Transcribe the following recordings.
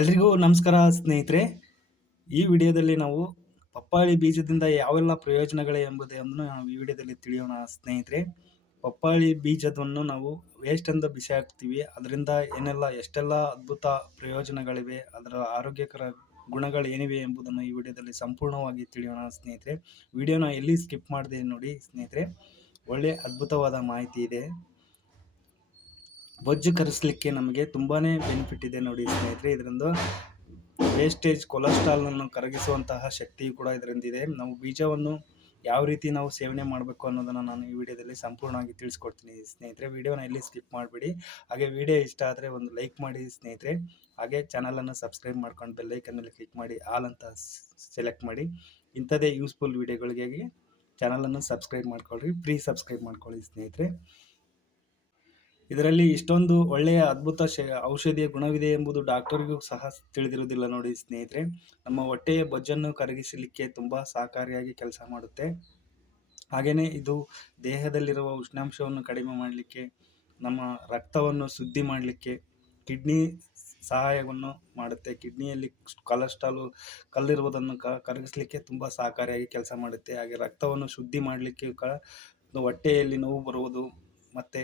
ಎಲ್ರಿಗೂ ನಮಸ್ಕಾರ ಸ್ನೇಹಿತರೆ. ಈ ವಿಡಿಯೋದಲ್ಲಿ ನಾವು ಪಪ್ಪಾಳಿ ಬೀಜದಿಂದ ಯಾವೆಲ್ಲ ಪ್ರಯೋಜನಗಳೇ ಎಂಬುದನ್ನು ನಾವು ಈ ವಿಡಿಯೋದಲ್ಲಿ ತಿಳಿಯೋಣ ಸ್ನೇಹಿತರೆ. ಪಪ್ಪಾಳಿ ಬೀಜವನ್ನು ನಾವು ವೇಸ್ಟ್ ಎಂದು ಬಿಸಿ ಹಾಕ್ತೀವಿ. ಅದರಿಂದ ಎಷ್ಟೆಲ್ಲ ಅದ್ಭುತ ಪ್ರಯೋಜನಗಳಿವೆ, ಅದರ ಆರೋಗ್ಯಕರ ಗುಣಗಳು ಏನಿವೆ ಎಂಬುದನ್ನು ಈ ವಿಡಿಯೋದಲ್ಲಿ ಸಂಪೂರ್ಣವಾಗಿ ತಿಳಿಯೋಣ ಸ್ನೇಹಿತರೆ. ವಿಡಿಯೋನ ಎಲ್ಲಿ ಸ್ಕಿಪ್ ಮಾಡದೆ ನೋಡಿ ಸ್ನೇಹಿತರೆ, ಒಳ್ಳೆ ಅದ್ಭುತವಾದ ಮಾಹಿತಿ ಇದೆ. ಬೊಜ್ಜು ಕರಗಿಸಲಿಕ್ಕೆ ನಮಗೆ ತುಂಬಾ ಬೆನಿಫಿಟ್ ಇದೆ ನೋಡಿ ಸ್ನೇಹಿತರೆ. ಇದರಿಂದ ವೇಸ್ಟೇಜ್ ಕೊಲೆಸ್ಟ್ರಾಲ್ನನ್ನು ಕರಗಿಸುವಂತಹ ಶಕ್ತಿ ಕೂಡ ಇದರಿಂದ ಇದೆ. ನಾವು ಬೀಜವನ್ನು ಯಾವ ರೀತಿ ನಾವು ಸೇವನೆ ಮಾಡಬೇಕು ಅನ್ನೋದನ್ನು ನಾನು ಈ ವಿಡಿಯೋದಲ್ಲಿ ಸಂಪೂರ್ಣವಾಗಿ ತಿಳಿಸ್ಕೊಡ್ತೀನಿ ಸ್ನೇಹಿತರೆ. ವಿಡಿಯೋನ ಎಲ್ಲಿ ಸ್ಕಿಪ್ ಮಾಡಬೇಡಿ. ಹಾಗೆ ವಿಡಿಯೋ ಇಷ್ಟ ಆದರೆ ಒಂದು ಲೈಕ್ ಮಾಡಿ ಸ್ನೇಹಿತರೆ. ಹಾಗೆ ಚಾನಲನ್ನು ಸಬ್ಸ್ಕ್ರೈಬ್ ಮಾಡ್ಕೊಂಡು ಬೆಲ್ಲೈಕನ್ನಲ್ಲಿ ಕ್ಲಿಕ್ ಮಾಡಿ ಆಲ್ ಅಂತ ಸೆಲೆಕ್ಟ್ ಮಾಡಿ. ಇಂಥದೇ ಯೂಸ್ಫುಲ್ ವಿಡಿಯೋಗಳಿಗೆ ಚಾನಲನ್ನು ಸಬ್ಸ್ಕ್ರೈಬ್ ಮಾಡ್ಕೊಳ್ಳಿ, ಫ್ರೀ ಸಬ್ಸ್ಕ್ರೈಬ್ ಮಾಡ್ಕೊಳ್ಳಿ ಸ್ನೇಹಿತರೆ. ಇದರಲ್ಲಿ ಇಷ್ಟೊಂದು ಒಳ್ಳೆಯ ಅದ್ಭುತ ಔಷಧಿಯ ಗುಣವಿದೆ ಎಂಬುದು ಡಾಕ್ಟರಿಗೂ ಸಹ ತಿಳಿದಿರುವುದಿಲ್ಲ ನೋಡಿ ಸ್ನೇಹಿತರೆ. ನಮ್ಮ ಹೊಟ್ಟೆಯ ಬೊಜ್ಜನ್ನು ಕರಗಿಸಲಿಕ್ಕೆ ತುಂಬ ಸಹಕಾರಿಯಾಗಿ ಕೆಲಸ ಮಾಡುತ್ತೆ. ಹಾಗೆಯೇ ಇದು ದೇಹದಲ್ಲಿರುವ ಉಷ್ಣಾಂಶವನ್ನು ಕಡಿಮೆ ಮಾಡಲಿಕ್ಕೆ, ನಮ್ಮ ರಕ್ತವನ್ನು ಶುದ್ಧಿ ಮಾಡಲಿಕ್ಕೆ, ಕಿಡ್ನಿ ಸಹಾಯವನ್ನು ಮಾಡುತ್ತೆ. ಕಿಡ್ನಿಯಲ್ಲಿ ಕೊಲೆಸ್ಟ್ರಾಲು ಕಲ್ಲಿರುವುದನ್ನು ಕರಗಿಸಲಿಕ್ಕೆ ತುಂಬ ಸಹಕಾರಿಯಾಗಿ ಕೆಲಸ ಮಾಡುತ್ತೆ. ಹಾಗೆ ರಕ್ತವನ್ನು ಶುದ್ಧಿ ಮಾಡಲಿಕ್ಕೆ ಹೊಟ್ಟೆಯಲ್ಲಿ ನೋವು ಬರುವುದು ಮತ್ತು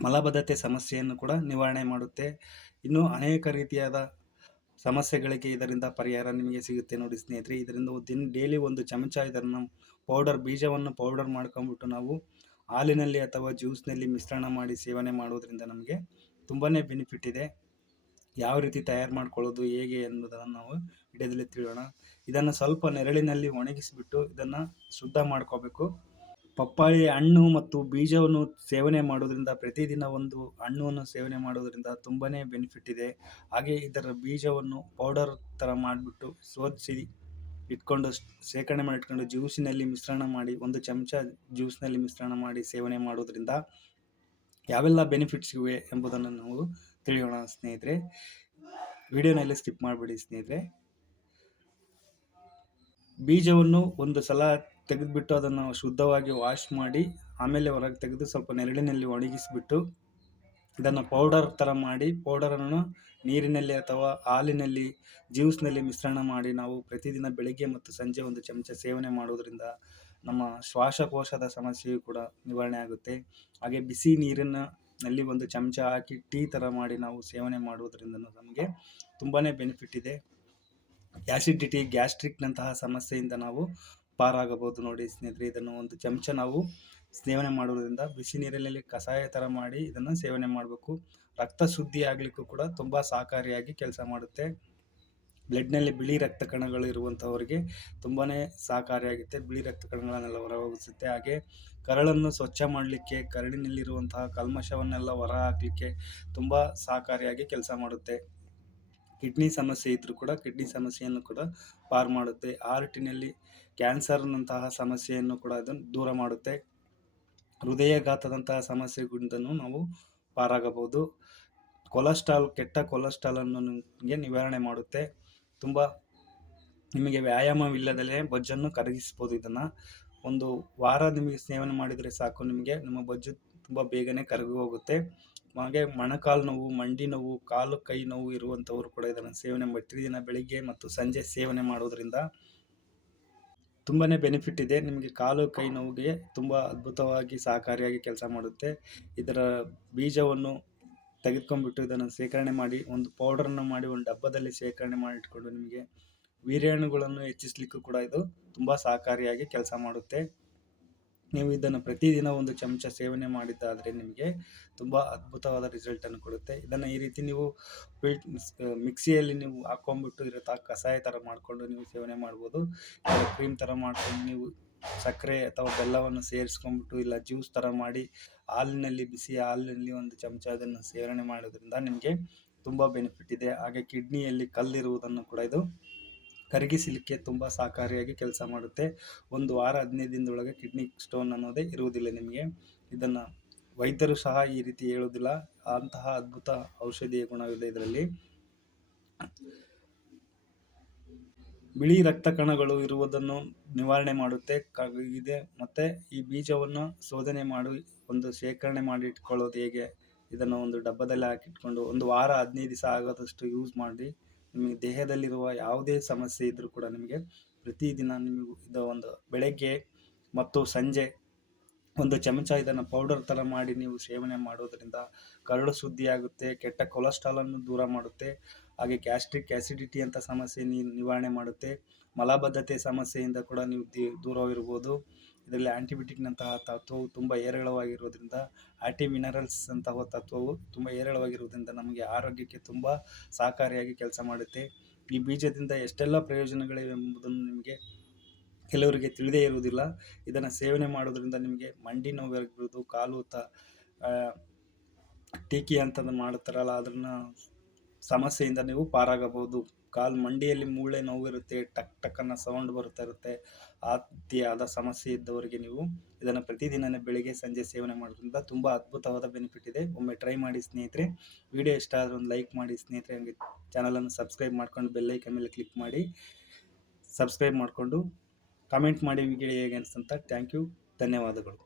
ಮಲಬದ್ಧತೆ ಸಮಸ್ಯೆಯನ್ನು ಕೂಡ ನಿವಾರಣೆ ಮಾಡುತ್ತೆ. ಇನ್ನೂ ಅನೇಕ ರೀತಿಯಾದ ಸಮಸ್ಯೆಗಳಿಗೆ ಇದರಿಂದ ಪರಿಹಾರ ನಿಮಗೆ ಸಿಗುತ್ತೆ ನೋಡಿ ಸ್ನೇಹಿತರೆ. ಇದರಿಂದ ಡೈಲಿ ಒಂದು ಚಮಚ ಇದನ್ನು ಬೀಜವನ್ನು ಪೌಡರ್ ಮಾಡ್ಕೊಂಡ್ಬಿಟ್ಟು ನಾವು ಹಾಲಿನಲ್ಲಿ ಅಥವಾ ಜ್ಯೂಸ್ನಲ್ಲಿ ಮಿಶ್ರಣ ಮಾಡಿ ಸೇವನೆ ಮಾಡೋದ್ರಿಂದ ನಮಗೆ ತುಂಬಾ ಬೆನಿಫಿಟ್ ಇದೆ. ಯಾವ ರೀತಿ ತಯಾರು ಮಾಡ್ಕೊಳ್ಳೋದು ಹೇಗೆ ಎನ್ನುವುದನ್ನು ನಾವು ವಿಡಿಯೋದಲ್ಲಿ ತಿಳಿಯೋಣ. ಇದನ್ನು ಸ್ವಲ್ಪ ನೆರಳಿನಲ್ಲಿ ಒಣಗಿಸಿಬಿಟ್ಟು ಇದನ್ನು ಶುದ್ಧ ಮಾಡ್ಕೋಬೇಕು. ಪಪ್ಪಾಳಿ ಹಣ್ಣು ಮತ್ತು ಬೀಜವನ್ನು ಸೇವನೆ ಮಾಡೋದ್ರಿಂದ, ಪ್ರತಿದಿನ ಒಂದು ಹಣ್ಣನ್ನು ಸೇವನೆ ಮಾಡೋದ್ರಿಂದ ತುಂಬಾ ಬೆನಿಫಿಟ್ ಇದೆ. ಹಾಗೆ ಇದರ ಬೀಜವನ್ನು ಪೌಡರ್ ಥರ ಮಾಡಿಬಿಟ್ಟು ಶೋಧಿಸಿ ಇಟ್ಕೊಂಡು ಶೇಖರಣೆ ಮಾಡಿಟ್ಕೊಂಡು ಜ್ಯೂಸಿನಲ್ಲಿ ಮಿಶ್ರಣ ಮಾಡಿ, ಒಂದು ಚಮಚ ಜ್ಯೂಸ್ನಲ್ಲಿ ಮಿಶ್ರಣ ಮಾಡಿ ಸೇವನೆ ಮಾಡೋದ್ರಿಂದ ಯಾವೆಲ್ಲ ಬೆನಿಫಿಟ್ಸ್ ಇವೆ ಎಂಬುದನ್ನು ನಾವು ತಿಳಿಯೋಣ ಸ್ನೇಹಿತರೆ. ವಿಡಿಯೋನಲ್ಲಿ ಸ್ಕಿಪ್ ಮಾಡಿಬಿಡಿ ಸ್ನೇಹಿತರೆ. ಬೀಜವನ್ನು ಒಂದು ಸಲ ತೆಗೆದುಬಿಟ್ಟು ಅದನ್ನು ಶುದ್ಧವಾಗಿ ವಾಶ್ ಮಾಡಿ ಆಮೇಲೆ ಹೊರಗೆ ತೆಗೆದು ಸ್ವಲ್ಪ ನೆರಳಿನಲ್ಲಿ ಒಣಗಿಸಿಬಿಟ್ಟು ಇದನ್ನು ಪೌಡರ್ ಥರ ಮಾಡಿ, ಪೌಡರನ್ನು ನೀರಿನಲ್ಲಿ ಅಥವಾ ಹಾಲಿನಲ್ಲಿ ಜ್ಯೂಸ್ನಲ್ಲಿ ಮಿಶ್ರಣ ಮಾಡಿ ನಾವು ಪ್ರತಿದಿನ ಬೆಳಗ್ಗೆ ಮತ್ತು ಸಂಜೆ ಒಂದು ಚಮಚ ಸೇವನೆ ಮಾಡೋದ್ರಿಂದ ನಮ್ಮ ಶ್ವಾಸಕೋಶದ ಸಮಸ್ಯೆಯು ಕೂಡ ನಿವಾರಣೆ ಆಗುತ್ತೆ. ಹಾಗೆ ಬಿಸಿ ನೀರಿನಲ್ಲಿ ಒಂದು ಚಮಚ ಹಾಕಿ ಟೀ ಥರ ಮಾಡಿ ನಾವು ಸೇವನೆ ಮಾಡುವುದರಿಂದ ನಮಗೆ ತುಂಬಾ ಬೆನಿಫಿಟ್ ಇದೆ. ಆ್ಯಸಿಡಿಟಿ, ಗ್ಯಾಸ್ಟ್ರಿಕ್ನಂತಹ ಸಮಸ್ಯೆಯಿಂದ ನಾವು ಪಾರಾಗಬಹುದು ನೋಡಿ ಸ್ನೇಹಿತರೆ. ಇದನ್ನು ಒಂದು ಚಮಚ ನಾವು ಸೇವನೆ ಮಾಡುವುದರಿಂದ ಬಿಸಿ ನೀರಿನಲ್ಲಿ ಕಷಾಯ ಥರ ಮಾಡಿ ಇದನ್ನು ಸೇವನೆ ಮಾಡಬೇಕು. ರಕ್ತ ಶುದ್ಧಿ ಆಗಲಿಕ್ಕೂ ಕೂಡ ತುಂಬ ಸಹಕಾರಿಯಾಗಿ ಕೆಲಸ ಮಾಡುತ್ತೆ. ಬ್ಲಡ್ನಲ್ಲಿ ಬಿಳಿ ರಕ್ತ ಕಣಗಳು ಇರುವಂಥವರಿಗೆ ತುಂಬಾ ಸಹಕಾರಿಯಾಗುತ್ತೆ. ಬಿಳಿ ರಕ್ತ ಕಣಗಳನ್ನೆಲ್ಲ ಹೊರಹೋಗಿಸುತ್ತೆ. ಹಾಗೆ ಕರಳನ್ನು ಸ್ವಚ್ಛ ಮಾಡಲಿಕ್ಕೆ, ಕರಳಿನಲ್ಲಿರುವಂತಹ ಕಲ್ಮಶವನ್ನೆಲ್ಲ ಹೊರ ಹಾಕಲಿಕ್ಕೆ ತುಂಬ ಸಹಕಾರಿಯಾಗಿ ಕೆಲಸ ಮಾಡುತ್ತೆ. ಕಿಡ್ನಿ ಸಮಸ್ಯೆ ಇದ್ದರೂ ಕೂಡ ಕಿಡ್ನಿ ಸಮಸ್ಯೆಯನ್ನು ಕೂಡ ಪಾರು ಮಾಡುತ್ತೆ. ಹಾರ್ಟಿನಲ್ಲಿ ಕ್ಯಾನ್ಸರ್ನಂತಹ ಸಮಸ್ಯೆಯನ್ನು ಕೂಡ ಅದನ್ನು ದೂರ ಮಾಡುತ್ತೆ. ಹೃದಯಘಾತದಂತಹ ಸಮಸ್ಯೆಗಳಿಂದನೂ ನಾವು ಪಾರಾಗಬಹುದು. ಕೆಟ್ಟ ಕೊಲೆಸ್ಟ್ರಾಲನ್ನು ನಿಮಗೆ ನಿವಾರಣೆ ಮಾಡುತ್ತೆ. ತುಂಬ ನಿಮಗೆ ವ್ಯಾಯಾಮವಿಲ್ಲದಲೇ ಬೊಜ್ಜನ್ನು ಕರಗಿಸ್ಬೋದು. ಇದನ್ನು ಒಂದು ವಾರ ನಿಮಗೆ ಸೇವನೆ ಮಾಡಿದರೆ ಸಾಕು, ನಿಮ್ಮ ಬೊಜ್ಜು ತುಂಬ ಬೇಗನೆ ಕರಗಿ ಹೋಗುತ್ತೆ. ಹಾಗೆ ಮೊಣಕಾಲು ನೋವು, ಮಂಡಿ ನೋವು, ಕಾಲು ಕೈ ನೋವು ಇರುವಂಥವರು ಕೂಡ ಇದನ್ನು ಸೇವನೆ ಪ್ರತಿದಿನ ಬೆಳಿಗ್ಗೆ ಮತ್ತು ಸಂಜೆ ಸೇವನೆ ಮಾಡೋದ್ರಿಂದ ತುಂಬಾ ಬೆನಿಫಿಟ್ ಇದೆ. ನಿಮಗೆ ಕಾಲು ಕೈ ನೋವಿಗೆ ತುಂಬ ಅದ್ಭುತವಾಗಿ ಸಹಕಾರಿಯಾಗಿ ಕೆಲಸ ಮಾಡುತ್ತೆ. ಇದರ ಬೀಜವನ್ನು ತೆಗೆದುಕೊಂಡ್ಬಿಟ್ಟು ಇದನ್ನು ಶೇಖರಣೆ ಮಾಡಿ ಒಂದು ಪೌಡರನ್ನು ಮಾಡಿ ಒಂದು ಡಬ್ಬದಲ್ಲಿ ಶೇಖರಣೆ ಮಾಡಿಟ್ಕೊಂಡು ನಿಮಗೆ ವೀರ್ಯಾಣುಗಳನ್ನು ಹೆಚ್ಚಿಸಲಿಕ್ಕೂ ಕೂಡ ಇದು ತುಂಬ ಸಹಕಾರಿಯಾಗಿ ಕೆಲಸ ಮಾಡುತ್ತೆ. ನೀವು ಇದನ್ನು ಪ್ರತಿದಿನ ಒಂದು ಚಮಚ ಸೇವನೆ ಮಾಡಿದ್ದಾದರೆ ನಿಮಗೆ ತುಂಬ ಅದ್ಭುತವಾದ ರಿಸಲ್ಟನ್ನು ಕೊಡುತ್ತೆ. ಇದನ್ನು ಈ ರೀತಿ ನೀವು ಮಿಕ್ಸಿಯಲ್ಲಿ ನೀವು ಹಾಕ್ಕೊಂಡ್ಬಿಟ್ಟು ಇರುತ್ತೆ ಕಷಾಯ ಥರ ಮಾಡಿಕೊಂಡು ನೀವು ಸೇವನೆ ಮಾಡ್ಬೋದು. ಕ್ರೀಮ್ ಥರ ಮಾಡ್ಕೊಂಡು ನೀವು ಸಕ್ಕರೆ ಅಥವಾ ಬೆಲ್ಲವನ್ನು ಸೇರಿಸ್ಕೊಂಡ್ಬಿಟ್ಟು ಇಲ್ಲ ಜ್ಯೂಸ್ ಥರ ಮಾಡಿ ಬಿಸಿ ಹಾಲಿನಲ್ಲಿ ಒಂದು ಚಮಚ ಅದನ್ನು ಸೇವನೆ ಮಾಡೋದ್ರಿಂದ ನಿಮಗೆ ತುಂಬ ಬೆನಿಫಿಟ್ ಇದೆ. ಹಾಗೆ ಕಿಡ್ನಿಯಲ್ಲಿ ಕಲ್ಲಿರುವುದನ್ನು ಕೂಡ ಇದು ಕರಗಿಸಲಿಕ್ಕೆ ತುಂಬ ಸಹಕಾರಿಯಾಗಿ ಕೆಲಸ ಮಾಡುತ್ತೆ. ಒಂದು ವಾರ 15 ದಿನದೊಳಗೆ ಕಿಡ್ನಿ ಸ್ಟೋನ್ ಅನ್ನೋದೇ ಇರುವುದಿಲ್ಲ ನಿಮಗೆ. ಇದನ್ನು ವೈದ್ಯರು ಸಹ ಈ ರೀತಿ ಹೇಳುವುದಿಲ್ಲ, ಅಂತಹ ಅದ್ಭುತ ಔಷಧೀಯ ಗುಣವಿದೆ ಇದರಲ್ಲಿ. ಬಿಳಿ ರಕ್ತ ಕಣಗಳು ಇರುವುದನ್ನು ನಿವಾರಣೆ ಮಾಡುತ್ತೆ ಇದೆ. ಮತ್ತು ಈ ಬೀಜವನ್ನು ಶೋಧನೆ ಮಾಡಿ ಒಂದು ಶೇಖರಣೆ ಮಾಡಿ ಇಟ್ಕೊಳ್ಳೋದು ಹೇಗೆ ಇದನ್ನು ಒಂದು ಡಬ್ಬದಲ್ಲಿ ಹಾಕಿಟ್ಕೊಂಡು ಒಂದು ವಾರ 15 ದಿವಸ ಆಗೋದಷ್ಟು ಯೂಸ್ ಮಾಡಿ. ನಿಮಗೆ ದೇಹದಲ್ಲಿರುವ ಯಾವುದೇ ಸಮಸ್ಯೆ ಇದ್ದರೂ ಕೂಡ ನಿಮಗೆ ಪ್ರತಿದಿನ ನೀವು ಇದು ಒಂದು ಬೆಳಗ್ಗೆ ಮತ್ತು ಸಂಜೆ ಒಂದು ಚಮಚ ಇದನ್ನು ಪೌಡರ್ ಥರ ಮಾಡಿ ನೀವು ಸೇವನೆ ಮಾಡೋದರಿಂದ ಕರಳು ಶುದ್ಧಿಯಾಗುತ್ತೆ, ಕೆಟ್ಟ ಕೊಲೆಸ್ಟ್ರಾಲನ್ನು ದೂರ ಮಾಡುತ್ತೆ, ಹಾಗೆ ಗ್ಯಾಸ್ಟ್ರಿಕ್ ಆ್ಯಸಿಡಿಟಿ ಅಂತ ಸಮಸ್ಯೆ ನಿವಾರಣೆ ಮಾಡುತ್ತೆ. ಮಲಬದ್ಧತೆ ಸಮಸ್ಯೆಯಿಂದ ಕೂಡ ನೀವು ದೂರವಿರ್ಬೋದು. ಇದರಲ್ಲಿ ಆ್ಯಂಟಿಬಯೋಟಿಕ್ನಂತಹ ತತ್ವವು ತುಂಬ ಹೇರಳವಾಗಿರೋದ್ರಿಂದ, ಆ್ಯಂಟಿ ಮಿನರಲ್ಸ್ ಅಂತಹ ತತ್ವವು ತುಂಬ ಹೇರಳವಾಗಿರುವುದರಿಂದ ನಮಗೆ ಆರೋಗ್ಯಕ್ಕೆ ತುಂಬ ಸಹಕಾರಿಯಾಗಿ ಕೆಲಸ ಮಾಡುತ್ತೆ. ಈ ಬೀಜದಿಂದ ಎಷ್ಟೆಲ್ಲ ಪ್ರಯೋಜನಗಳಿವೆ ಎಂಬುದನ್ನು ನಿಮಗೆ ಕೆಲವರಿಗೆ ತಿಳಿದೇ ಇರುವುದಿಲ್ಲ. ಇದನ್ನು ಸೇವನೆ ಮಾಡೋದ್ರಿಂದ ನಿಮಗೆ ಮಂಡಿ ನೋವಾಗಿರ್ಬೋದು, ಕಾಲು ಟೀಕಿ ಅಂತಂದು ಮಾಡುತ್ತಾರಲ್ಲ, ಅದನ್ನು ಸಮಸ್ಯೆಯಿಂದ ನೀವು ಪಾರಾಗಬಹುದು. ಕಾಲು ಮಂಡಿಯಲ್ಲಿ ಮೂಳೆ ನೋವಿರುತ್ತೆ, ಟಕ್ ಟಕ್ ಅನ್ನೋ ಸೌಂಡ್ ಬರ್ತಾ ಇರುತ್ತೆ. ಆದ ಸಮಸ್ಯೆ ಇದ್ದವರಿಗೆ ನೀವು ಇದನ್ನು ಪ್ರತಿದಿನ ಬೆಳಿಗ್ಗೆ ಸಂಜೆ ಸೇವನೆ ಮಾಡೋದ್ರಿಂದ ತುಂಬ ಅದ್ಭುತವಾದ ಬೆನಿಫಿಟ್ ಇದೆ. ಒಮ್ಮೆ ಟ್ರೈ ಮಾಡಿ ಸ್ನೇಹಿತರೆ. ವಿಡಿಯೋ ಇಷ್ಟ ಆದರೆ ಒಂದು ಲೈಕ್ ಮಾಡಿ ಸ್ನೇಹಿತರೆ. ಹಂಗೆ ಚಾನಲನ್ನು ಸಬ್ಸ್ಕ್ರೈಬ್ ಮಾಡ್ಕೊಂಡು ಬೆಲ್ಲೈಕನ್ ಮೇಲೆ ಕ್ಲಿಕ್ ಮಾಡಿ ಸಬ್ಸ್ಕ್ರೈಬ್ ಮಾಡಿಕೊಂಡು ಕಾಮೆಂಟ್ ಮಾಡಿ ವಿಡಿಯೋ ಹೇಗೆ ಅನಿಸ್ತಂತ. ಥ್ಯಾಂಕ್ ಯು, ಧನ್ಯವಾದಗಳು.